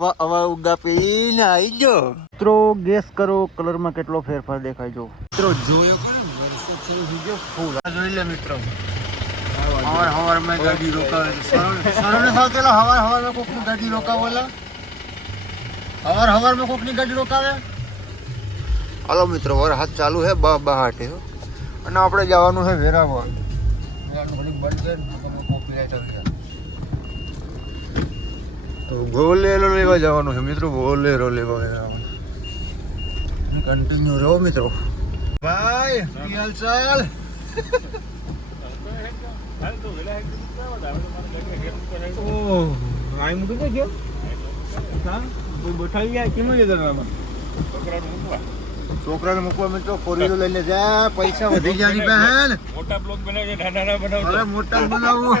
હવા ઉગા પીને આવી જો મિત્રો, ગેસ કરો કલરમાં કેટલો ફેરફાર દેખાય જો મિત્રો. જોયો કોને વરસાદ શરૂ થઈ ગયો ફૂલ. જોઈ લે મિત્રો, હવાર ગાડી રોકાવે સરોને સાવ પેલા હવારમાં કોકની ગાડી રોકાવેલા, હવારમાં કોકની ગાડી રોકાવે. હાલો મિત્રો, વરસાદ ચાલુ હે બહાટે હો, અને આપણે જવાનું છે વેરાવળ. તો બોલેરો લેવા જવાનું છે મિત્રો, બોલેરો લેવા જવાનું. કન્ટિન્યુ રહો મિત્રો. ભાઈ ਕੀ હાલ ચાલ? છોકરાને મૂકવા મિત્રો ફોર વ્હીલર લઈને જા, પૈસા વધી જાય બહેન. મોટા બ્લોક બનાવજો, નાના બનાવજો. અરે મોટા બનાવું.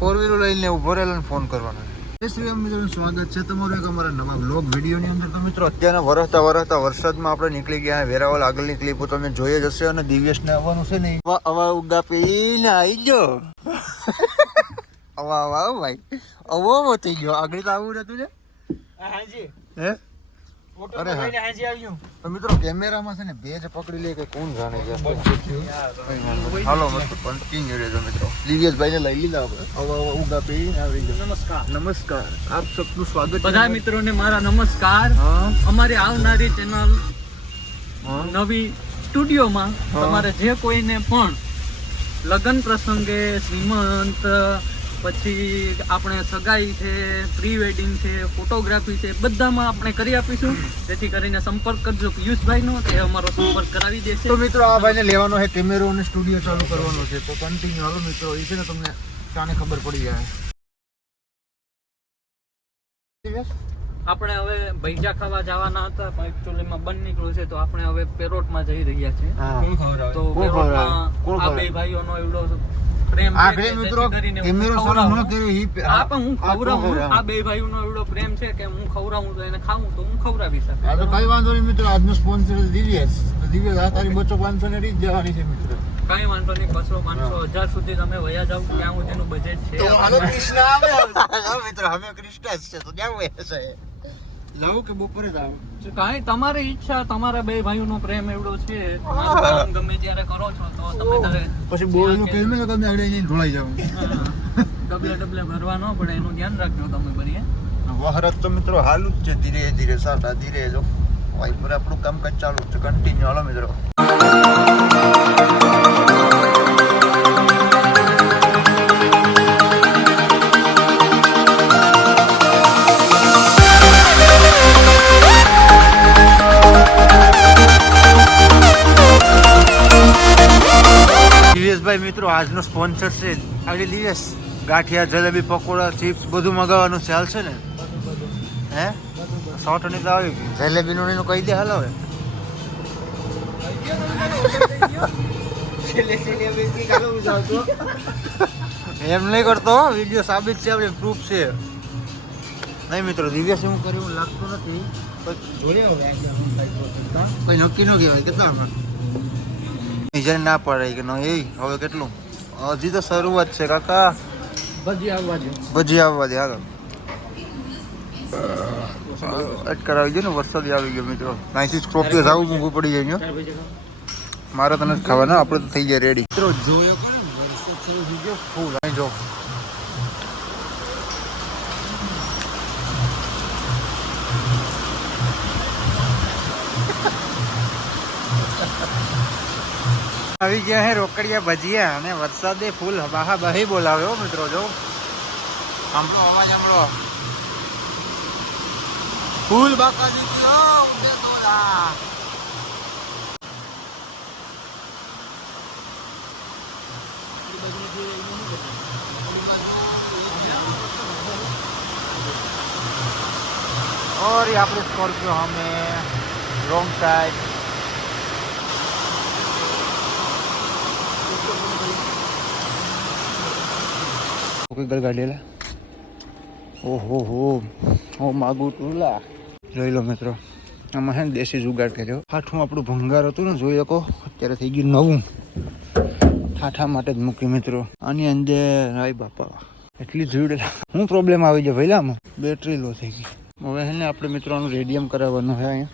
ફોર વ્હીલર લઈને ઉભો રહેલા ફોન કરવાનો. મિત્રો સ્વાગત છે તમારું એક અમારા નવા બ્લોગ વિડીયોની અંદર. તો મિત્રો અત્યારના વરસતા વરસાદમાં આપણે નીકળી ગયા વેરાવળ. આગળની ક્લિપો તમે જોઈ જ હશે. અને દિવ્યેશને આવવાનું છે ને, હવા ઉગા પીને આવી જો. હવા ભાઈ અવો થઈ ગયો. આગળ તો આવું હતું ને. હાજી હે અરે હા. તો મિત્રો કેમેરામાં છે ને ભેજ પકડી લે કે કોણ જાણે છે. હાલો મસ્ત કન્ટિન્યુ રહેજો મિત્રો. દિવ્યેશભાઈને લઈ લીધા આપણે. હવા ઉગા પીને આવી જો. નમસ્કાર આપ સબનું સ્વાગત છે. બધા મિત્રોને મારા નમસ્કાર. અમારી આવનારી ચેનલ નવી સ્ટુડિયોમાં તમારે જે કોઈને પણ લગ્ન પ્રસંગે, શ્રીમંત, પછી આપણે સગાઈ છે, પ્રી વેડિંગ છે, ફોટોગ્રાફી છે, બધામાં આપણે કરી આપીશું. જેથી કરીને સંપર્ક કરજો પિયુષભાઈનો, તે અમારો સંપર્ક કરાવી દેશે. તો મિત્રો આ ભાઈને લેવાનો છે કેમેરો અને સ્ટુડિયો ચાલુ કરવાનો છે. તો કન્ટિન્યુ હાલો મિત્રો, એ છે ને તમને ચાને ખબર પડી જાય. આપણે હવે ભૈજા ખાવા જવાના હતા, પણ એકચ્યુઅલીમાં બંધ નીકળ્યું છે. તો આપણે હવે પેરોટમાં જઈ રહ્યા છે. તો પેરોટમાં આ બે ભાઈઓનો એવડો પ્રેમ છે કે જેથી કરીને કેમેરો સારો ન કરે ઈ આ પણ હું ખવરાવું. આ બે ભાઈઓનો એવડો પ્રેમ છે કે હું ખવરાવું તો એને ખાવું તો હું ખવરાવી શકું. આ તો કઈ વાંધો નહીં મિત્રો, આજનો સ્પોન્સર દિવ્યેશ. દિવ્યેશ આ તારી 200-500 ને રીત જવાની છે મિત્રો. કઈ વાંધો નહીં, 200-500-1000 સુધી તમે વયા જાવ. ત્યાં સુધીનું બજેટ છે. તો હાલો કૃષ્ણ આવે. હાલો મિત્રો, અમે કૃષ્ણ છે તો ત્યાં વયા છે. લાવું કે બપોરે જ આવું? કાંઈ તમારી ઈચ્છા. તમારા બે ભાઈઓનો પ્રેમ એવડો છે, ગમે ત્યારે કરો છો તો તમે તારે પછી બોલનું કેમ ને તમે આગળ જઈને ઢોળાઈ જાવ. ડબલે ભરવા ન પડે એનું ધ્યાન રાખજો તમે બરીએ. વહરત તો મિત્રો હાલું જ છે, ધીરે ધીરે સાટા ધીરે જો વાઈપર આપણું કામકાજ ચાલુ છે. કન્ટિન્યુ હાલો મિત્રો. દિવ્યેશભાઈ મિત્રો આજનો સ્પોન્સર છે. આગળ દિવ્યેશ ગાંઠિયા, જલેબી, પકોડા, ચિપ્સ બધું મગાવવાનું છે. હાલશે ને? હે 100 ટની તો આવી ગયું. જલેબીનું એનું કહી દે હાલ હવે. એમ નહીં કરતો, વિડીયો સાબિત છે, આપણે પ્રૂફ છે. નહીં મિત્રો, દિવ્યેશ હું કર્યું લાગતું નથી. જોઈએ હવે કોઈ નક્કી ન કહેવાય. કેટલા નિજાને ના પડે કે ન એ હવે કેટલું, હજી તો શરૂઆત છે કાકા. ભજી આવવા દે હાલો. કરાવી દે ને, વરસાદ આવી ગયો મિત્રો. અહીંથી સ્કોર્પિયો જવું મૂકવું પડી જાય. મારે તને જ ખાવાના, આપણે તો થઈ જાય રેડી. મિત્રો જોયો કોને વરસાદ શરૂ થઈ ગયો ફૂલ. અહીં જો આવી ગયા હે રોકડિયા ભજીયા, અને વરસાદે ફૂલ બહા બહી બોલાવ્યો મિત્રો. જો સાંભળો અવાજ, સાંભળો. ફૂલ બાકા દીકરો ઉડે તોલા. और ये આપણે સ્કોર્પિયો हमें रॉन्ग साइड. કોઈ ગાડેલા. ઓહો હો હો માગું ટુલા. જોઈ લો મિત્રો, આમાં છે ને દેશી જુગાડ કર્યો. ઠાઠું આપણું ભંગાર હતું ને, જોઈ શકો અત્યારે થઈ ગયું નવું. ઠાઠા માટે જ મૂક્યું મિત્રો. આની અંદર રાય બાપા એટલી ધૂળ. શું પ્રોબ્લેમ આવી જાય ભાઈ? આમાં બેટરી લો થઈ ગઈ. હવે છે ને આપણે મિત્રોનું રેડિયમ કરાવવાનું છે અહીંયા.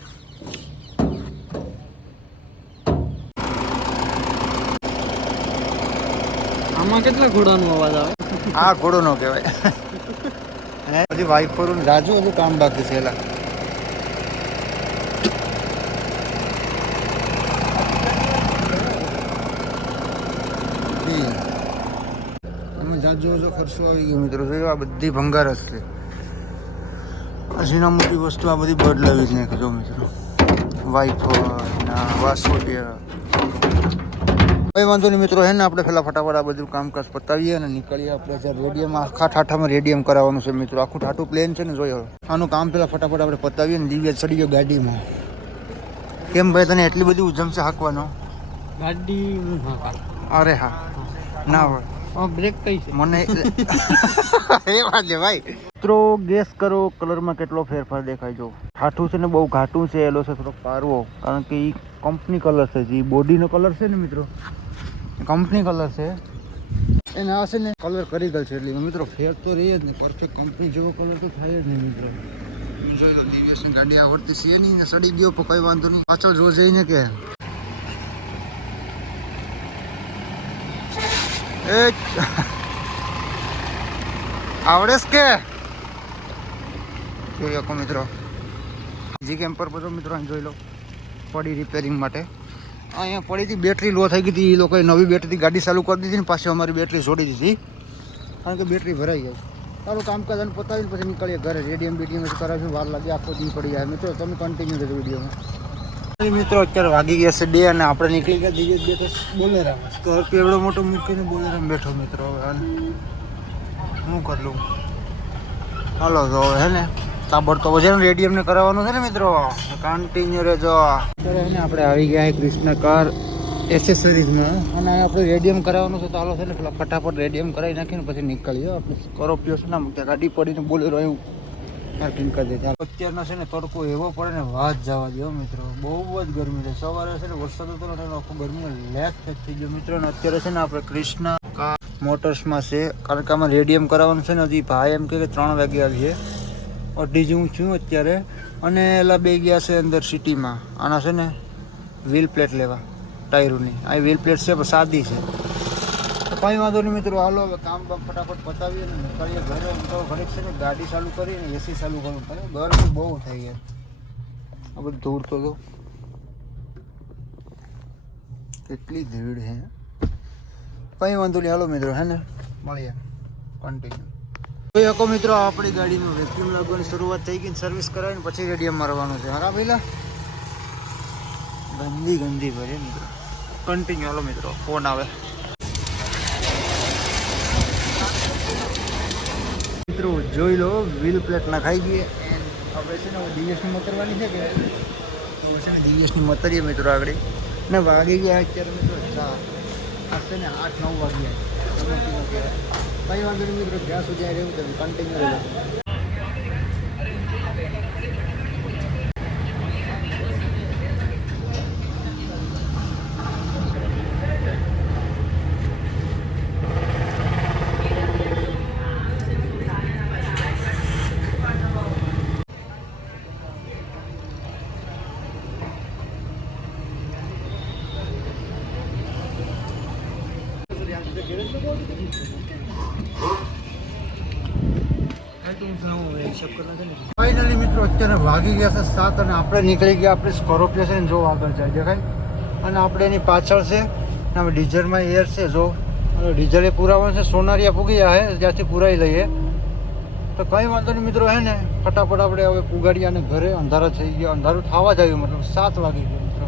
આમાં કેટલા ઘોડાનો અવાજ આવે? આ ઘોડો નો કહેવાય. હજી વાઇફરું રાજુ હજુ કામ બાકી છે. એલા અમે જાજો ખર્ચો આવી ગયો મિત્રો. જોયો આ બધી ભંગાર જ છે. હજી મોટી વસ્તુ આ બધી બદલાવી જ નાખજો મિત્રો. વાઇફર ના વાસોડિયા કઈ વાંધો નહીં મિત્રો. હે ને આપણે પેલા ફટાફટ આ બધું કામકાજ પતાવીએ અને નીકળીએ આપણે. જ્યારે રેડિયમ આખા ઠાઠામાં રેડિયમ કરાવવાનું છે મિત્રો. આખું ઠાઠું પ્લેન છે ને. જોયો આનું કામ પેલા ફટાફટ આપણે પતાવીએ ને દિવ્ય ચડી ગયો ગાડીમાં. કેમ ભાઈ તને એટલી બધી ઉજમ છે હાંકવાનો? ગાડી હું હાંકા. અરે હા ના હોય બ્રેક કઈ છે મને એ વાત છે ભાઈ. મિત્રો ગેસ કરો કલરમાં કેટલો ફેરફાર દેખાય. જો ઠાઠું છે ને બહુ ઘાટું છે. એલો છે થોડો પારવો. કારણ કે એ કંપની કલર છે. જે બોડીનો કલર છે ને મિત્રો કંપની કલર છે. એને આ છે ને કલર કરી ગયેલ છે. એટલે મિત્રો ફેર તો રહી જ નહીં. પરફેક્ટ કંપની જેવો કલર તો થાય જ નહીં મિત્રો. દિવ્યેશની ગાડી આવડતી છે નહીં ને સડી ગયો પણ કઈ વાંધો નહીં. પાછળ જો જઈને કે આવડે કે જોઈ શકો મિત્રો. જી કેમ્પર પર મિત્રો અહીં જોઈ લો પડી રિપેરિંગ માટે. અહીંયા પડી હતી બેટરી લો થઈ ગઈ હતી. એ લોકોએ નવી બેટરી ગાડી ચાલુ કરી દીધી ને પાછી અમારી બેટરી છોડી દીધી કારણ કે બેટરી ભરાઈ ગઈ. સારું કામકાજ અને પતાવીને પછી નીકળીએ ઘરે. રેડિયમ બેડિયમ કરાવીશું વાર લાગે આખો દી પડી જાય મિત્રો. તમે કન્ટિન્યુ રહેજો વિડીયોમાં. મિત્રો અત્યારે વાગી ગયા છે 2 અને આપણે નીકળી ગયા. દિવ્ય બેઠો બોલેરામાં. સ્કોર્પિયો એવડો મોટો મૂકીને બોલેરામાં બેઠો મિત્રો. હવે શું કરી લઉં? હાલો તો હે ને તાબડતો વજન રેડિયમને કરાવવાનું છે ને મિત્રો. કન્ટિન્યુ રહેજો. અત્યારે હે ને આપણે આવી ગયા કૃષ્ણ કાર એસેસરીઝમાં અને આપણે રેડિયમ કરાવવાનું છે. તો હાલો છે ને પેલા ફટાફટ રેડિયમ કરાવી નાખીને પછી નીકળીએ. આપણે સ્કોર્પિયો છે ને ગાડી પડીને બોલેરો એવું પાર્કિંગ કરી દે. અત્યારના છે ને તડકો એવો પડે ને વાત જવા દો મિત્રો. બહુ જ ગરમી છે. સવારે છે ને વરસાદ હતો ને આખું ગરમી લેક થઈ ગયો મિત્રો. ને અત્યારે છે ને આપણે કૃષ્ણ કાર મોટર્સમાં છે. કારણ કે આમાં રેડિયમ કરાવવાનું છે ને. હજી ભાઈ એમ કે 3 વાગે આવીએ. 2:30 હું છું અત્યારે. અને એલા 2 ગયા છે અંદર સિટીમાં. આના છે ને વ્હીલ પ્લેટ લેવા ટાયરોની. આ વ્હીલ પ્લેટ છે પણ સાદી છે. તો કંઈ વાંધો નહીં મિત્રો. હાલો હવે કામ ફટાફટ પતાવીએ ને નીકળીએ ઘરે. તો ઘડીક છે ને ગાડી ચાલુ કરીને એસી ચાલુ કરવું પડે. ગરમી બહુ થઈ ગઈ. આ બધું ધૂળ તો કેટલી ધૂળ છે. કંઈ વાંધો નહીં. હાલો મિત્રો હે ને મળીએ કન્ટિન્યુ. જોઈ શકો મિત્રો આપણી ગાડીનું વેક્યુમ લાગવાની શરૂઆત થઈ ગઈ. સર્વિસ કરાવીને પછી રેડિયમ મારવાનું છે. હા પેલા ગંદી ભરે મિત્રો. કન્ટિન્યુ. હાલો મિત્રો ફોન આવે. મિત્રો જોઈ લો વ્હીલ પ્લેટ નખાઈ ગઈ. આપણે છે ને દિવ્યેશની મતરવાની છે કે તો છે ને દિવ્યેશની મતરીએ મિત્રો આગળ. ને વાગી ગયા અત્યારે મિત્રો 4. આ છે ને 8-9 વાગ્યા. કઈ વાંધો નહીં મિત્રો. જ્યાં સુધી રહેવું તમે કન્ટિન્યુ રહેજો. ફાઇનલી મિત્રો અત્યારે વાગી ગયા છે 7 અને આપણે નીકળી ગયા. આપણે સ્કોર્પિયો છે ને જો આગળ જાય દેખાય. અને આપણે એની પાછળ છે ને અમે ડીઝલમાં એર છે. જો ડીઝલ એ પુરાવાનું છે. સોનારિયા પૂગી જાય ત્યાંથી પુરાઈ લઈએ. તો કંઈ વાંધો નહીં મિત્રો. હે ને ફટાફટ આપણે હવે પુગાડીએ અને ઘરે. અંધારો થઈ ગયો. અંધારું થવા જ આવ્યું મતલબ 7 વાગી ગયો મિત્રો.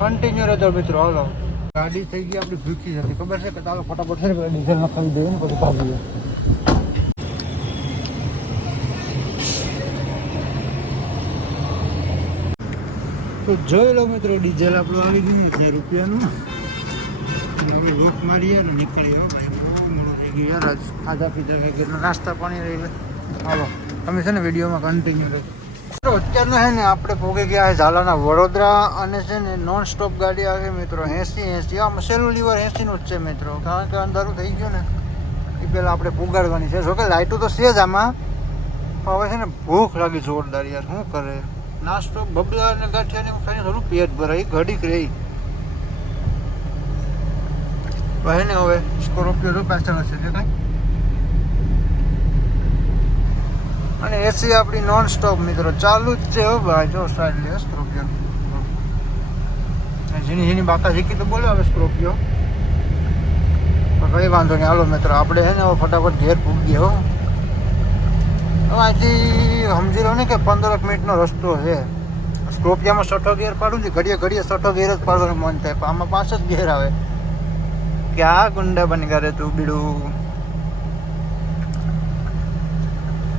કન્ટિન્યુ રહેજો મિત્રો. હાલો ગાડી થઈ ગઈ આપણી ભૂખી હતી ખબર છે કે ચાલો ફટાફટ છે ને ડીઝલ નખાવી દઈએ ને પછી ભાગીએ. તો જોઈ લો મિત્રો ડીઝલ આપણું આવી ગયું ને 2 રૂપિયાનું. આપણે લોક મારીએ ને નીકળીએ. ભાઈ બહુ મોડું થઈ ગયું યાર. ખાધા પીધા ખાઈ ગયું નાસ્તા પાણી રહી. હાલો તમે છે ને વિડીયોમાં કન્ટિન્યુ રહેજો. અત્યારનો છે ને આપણે પહોંચી ગયા છે ઝાલાના વડોદરા અને છે ને નોન સ્ટોપ ગાડી આવે મિત્રો 80 આમાં સહેલું લીવર 80નું જ છે મિત્રો કારણ કે અંધારું થઈ ગયું ને એ પહેલાં આપણે પુગાડવાની છે જોકે લાઇટો તો છે જ આમાં પણ હવે છે ને ભૂખ લાગી જોરદાર યાર શું કરે નાસ્તો બબલા અને ગાંઠિયાને ખાઈને થોડું પેટ ભરાય ઘડીક રહી કહે ને હવે સ્કોર્પિયો જો પાછળ હશે કે કાંઈ અને એસી આપણી નોન સ્ટોપ મિત્રો ચાલુ જ છે હો ભાઈ જો સાઈડ લે સ્કોર્પિયો જેની જેની બાકા શીખી તો બોલે હવે સ્કોર્પિયો પણ કઈ વાંધો નહીં હાલો મિત્રો આપણે છે ને હવે ફટાફટ ઘેર પૂગીએ હો હવે અહીંથી સમજી લો ને કે 15 મિનિટનો રસ્તો છે સ્કોર્પિયામાં 6 ગેર પાડું છું ઘડીએ 6 ગેર જ પાડવાનું મન થાય પણ આમાં 5 જ ગેર આવે ક્યાં ગુંડા બની કરે તું બીડું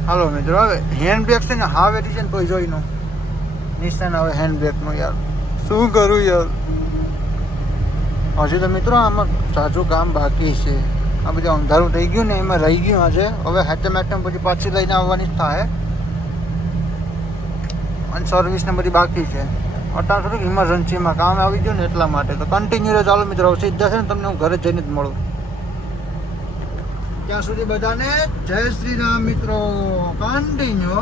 હાલો મિત્રો હવે હેન્ડ બ્રેક છે ને હાવે છે ને કોઈ જોઈનો નિશાન આવે હેન્ડ બ્રેકનું યાર શું કરું યાર હજી તો મિત્રો આમાં સાચું કામ બાકી છે આ બધું અંધારું થઈ ગયું ને એમાં રહી ગયું આજે હવે હેટમ પછી પાછી લઈને આવવાની જ થાય અને સર્વિસને બધી બાકી છે અત્યારે થોડીક ઇમરજન્સીમાં કામ આવી ગયું ને એટલા માટે તો કન્ટિન્યુ ચાલો મિત્રો સીધા છે ને તમને હું ઘરે જઈને જ મળું ત્યાં સુધી બધાને જય શ્રી રામ મિત્રો કન્ટિન્યુ